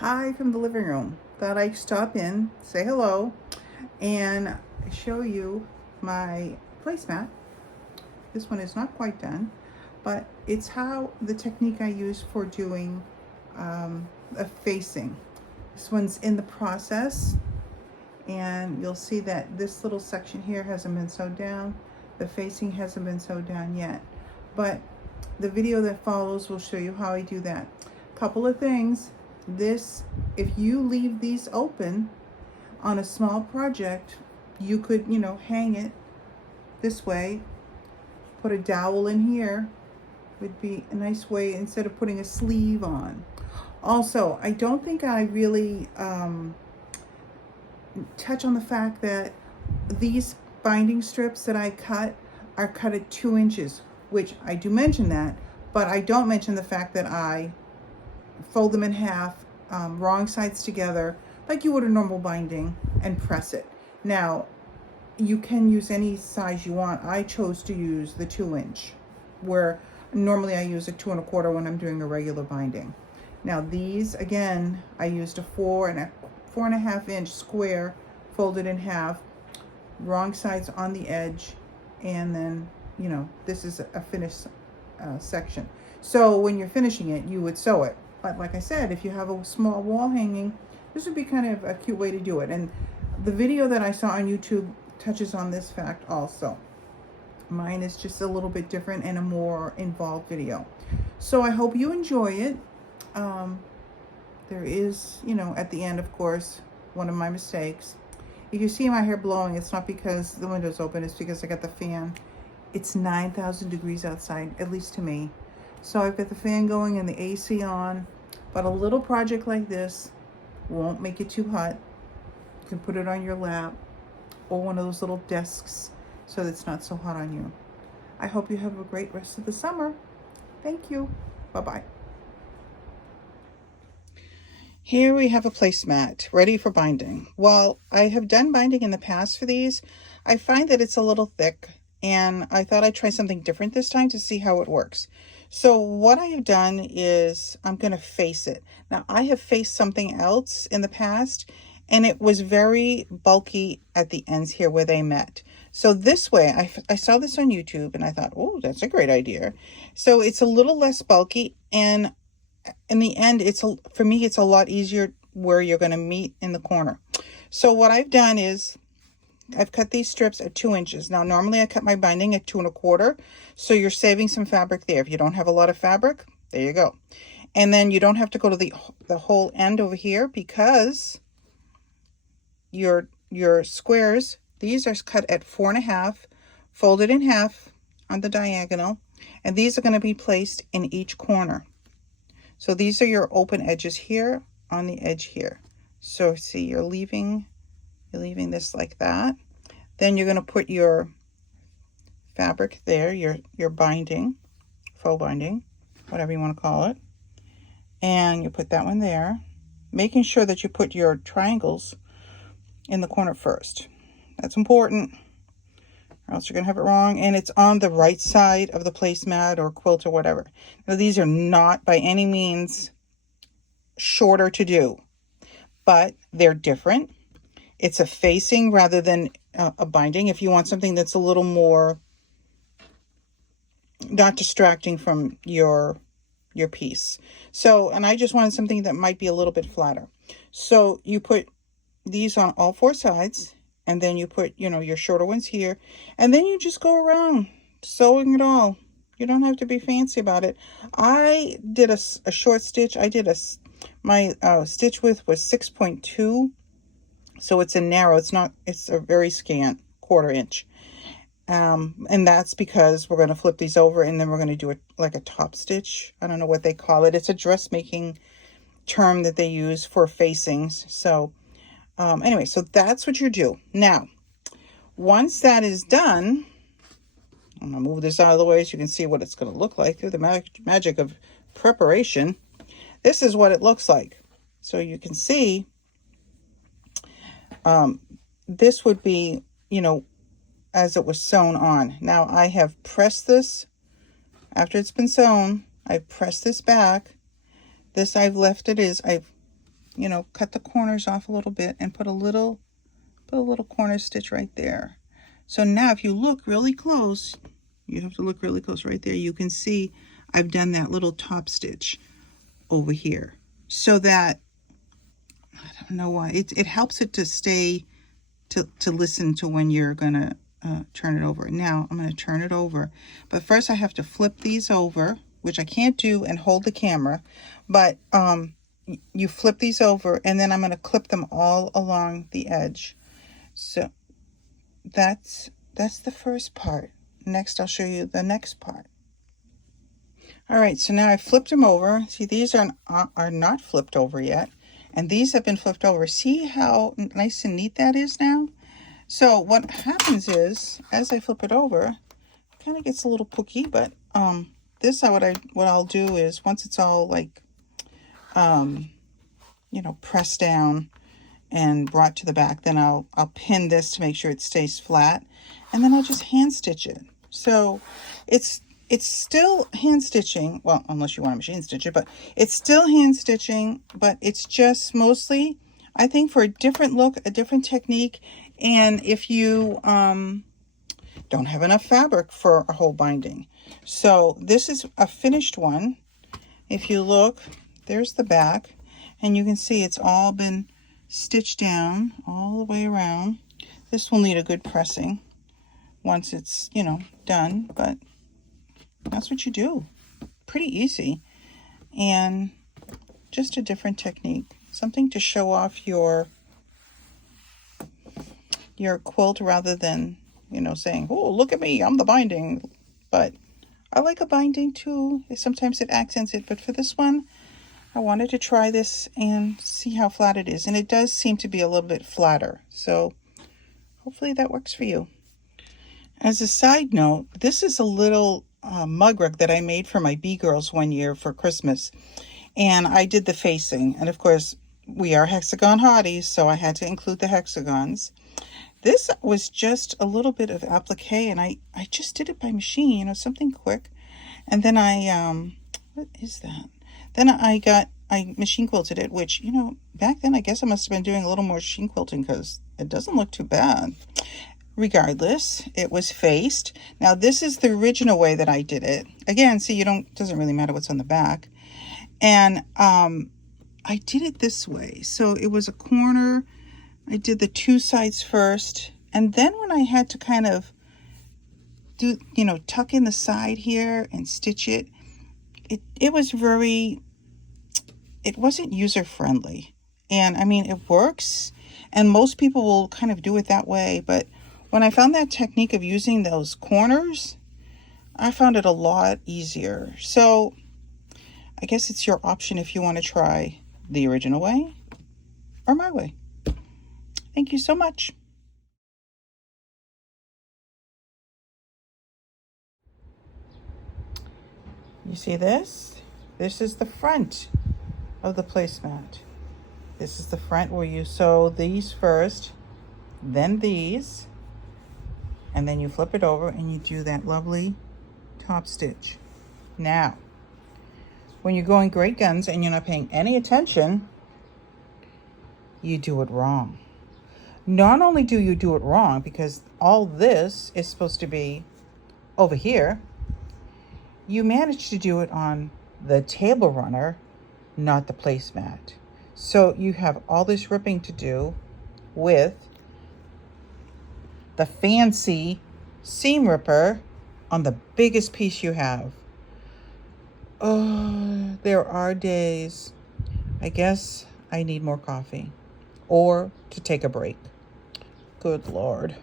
Hi from the living room. Thought I'd stop in, say hello, and show you my placemat. This one is not quite done, but it's how the technique I use for doing a facing. This one's in the process, and you'll see that this little section here hasn't been sewed down. The facing hasn't been sewed down yet, but the video that follows will show you how I do that. Couple of things. This, if you leave these open on a small project, you could, hang it this way, put a dowel in here, would be a nice way instead of putting a sleeve on. Also, I don't think I really touch on the fact that these binding strips that I cut are cut at 2 inches, which I do mention that, but I don't mention the fact that I fold them in half, wrong sides together, like you would a normal binding, and press it. Now, you can use any size you want. I chose to use the 2-inch, where normally I use a 2 1/4 when I'm doing a regular binding. Now these, again, I used a 4 1/2 inch square, folded in half, wrong sides on the edge, and then, this is a finished section. So when you're finishing it, you would sew it. But like I said, if you have a small wall hanging, this would be kind of a cute way to do it. And the video that I saw on YouTube touches on this fact also. Mine is just a little bit different and a more involved video. So I hope you enjoy it. There is, at the end, of course, one of my mistakes. If you see my hair blowing, it's not because the window's open, it's because I got the fan. It's 9,000 degrees outside, at least to me. So I've got the fan going and the AC on, but a little project like this won't make it too hot. You can put it on your lap or one of those little desks so that it's not so hot on you. I hope you have a great rest of the summer. Thank you. Bye-bye. Here we have a placemat ready for binding. While I have done binding in the past for these, I find that it's a little thick, and I thought I'd try something different this time to see how it works. So what I have done is I'm going to face it. Now, I have faced something else in the past, and it was very bulky at the ends here where they met. So this way, I saw this on YouTube, and I thought, oh, that's a great idea. So it's a little less bulky, and in the end, for me, it's a lot easier where you're going to meet in the corner. So what I've done is I've cut these strips at 2 inches. Now, normally I cut my binding at 2 1/4. So you're saving some fabric there. If you don't have a lot of fabric, there you go. And then you don't have to go to the whole end over here, because your squares, these are cut at 4 1/2, folded in half on the diagonal. And these are going to be placed in each corner. So these are your open edges here on the edge here. So see, you're leaving this like that. Then you're going to put your fabric there, your binding, faux binding, whatever you want to call it. And you put that one there, making sure that you put your triangles in the corner first. That's important, or else you're going to have it wrong. And it's on the right side of the placemat or quilt or whatever. Now, these are not by any means shorter to do, but they're different. It's a facing rather than a binding, if you want something that's a little more not distracting from your piece. So, and I just wanted something that might be a little bit flatter. So you put these on all 4 sides, and then you put, your shorter ones here, and then you just go around sewing it all. You don't have to be fancy about it. I did a short stitch. My stitch width was 6.2. So it's a narrow, it's a very scant 1/4 inch. And that's because we're going to flip these over, and then we're going to do it like a top stitch. I don't know what they call it. It's a dressmaking term that they use for facings. So anyway, so that's what you do. Now, once that is done, I'm going to move this out of the way so you can see what it's going to look like through the magic of preparation. This is what it looks like. So you can see this would be, as it was sewn on. Now I have pressed this, after it's been sewn, I've pressed this back. This I've left it is, I've you know, cut the corners off a little bit and put a little corner stitch right there. So now if you look really close, you have to look really close right there. You can see I've done that little top stitch over here so that, I don't know why, it helps it to stay, to listen to when you're gonna turn it over. Now I'm gonna turn it over, but first I have to flip these over, which I can't do and hold the camera, but you flip these over and then I'm gonna clip them all along the edge. So that's the first part. Next I'll show you the next part. All right, so now I flipped them over. See, these are not flipped over yet, and these have been flipped over. See how nice and neat that is now? So what happens is, as I flip it over, it kind of gets a little pooky, but this what I'll do is, once it's all like you know, pressed down and brought to the back, then I'll pin this to make sure it stays flat, and then I'll just hand stitch it. So it's still hand stitching, well, unless you want to machine stitch it, but it's still hand stitching, but it's just mostly, I think, for a different look, a different technique, and if you don't have enough fabric for a whole binding. So this is a finished one. If you look, there's the back, and you can see it's all been stitched down all the way around. This will need a good pressing once it's, you know, done, but that's what you do. Pretty easy, and just a different technique, something to show off your quilt rather than, you know, saying, oh, look at me, I'm the binding. But I like a binding too. Sometimes it accents it, but for this one I wanted to try this and see how flat it is, and it does seem to be a little bit flatter, so hopefully that works for you. As a side note, this is a little mug rug that I made for my bee girls one year for Christmas, and I did the facing, and of course we are hexagon hotties, so I had to include the hexagons. This was just a little bit of applique, and I just did it by machine, you know, something quick, and then what is that? Then I machine quilted it, which, you know, back then I guess I must have been doing a little more machine quilting because it doesn't look too bad. Regardless, it was faced. Now this is the original way that I did it. Again, see, doesn't really matter what's on the back. And I did it this way. So it was a corner. I did the two sides first, and then when I had to kind of do, you know, tuck in the side here and stitch it, it wasn't user friendly. And I mean, it works, and most people will kind of do it that way, but when I found that technique of using those corners, I found it a lot easier. So I guess it's your option if you want to try the original way or my way. Thank you so much. You see this? This is the front of the placemat. This is the front where you sew these first, then these, and then you flip it over and you do that lovely top stitch. Now, when you're going great guns and you're not paying any attention, you do it wrong. Not only do you do it wrong, because all this is supposed to be over here, you manage to do it on the table runner, not the placemat. So you have all this ripping to do with the fancy seam ripper on the biggest piece you have. Oh, there are days. I guess I need more coffee or to take a break. Good Lord.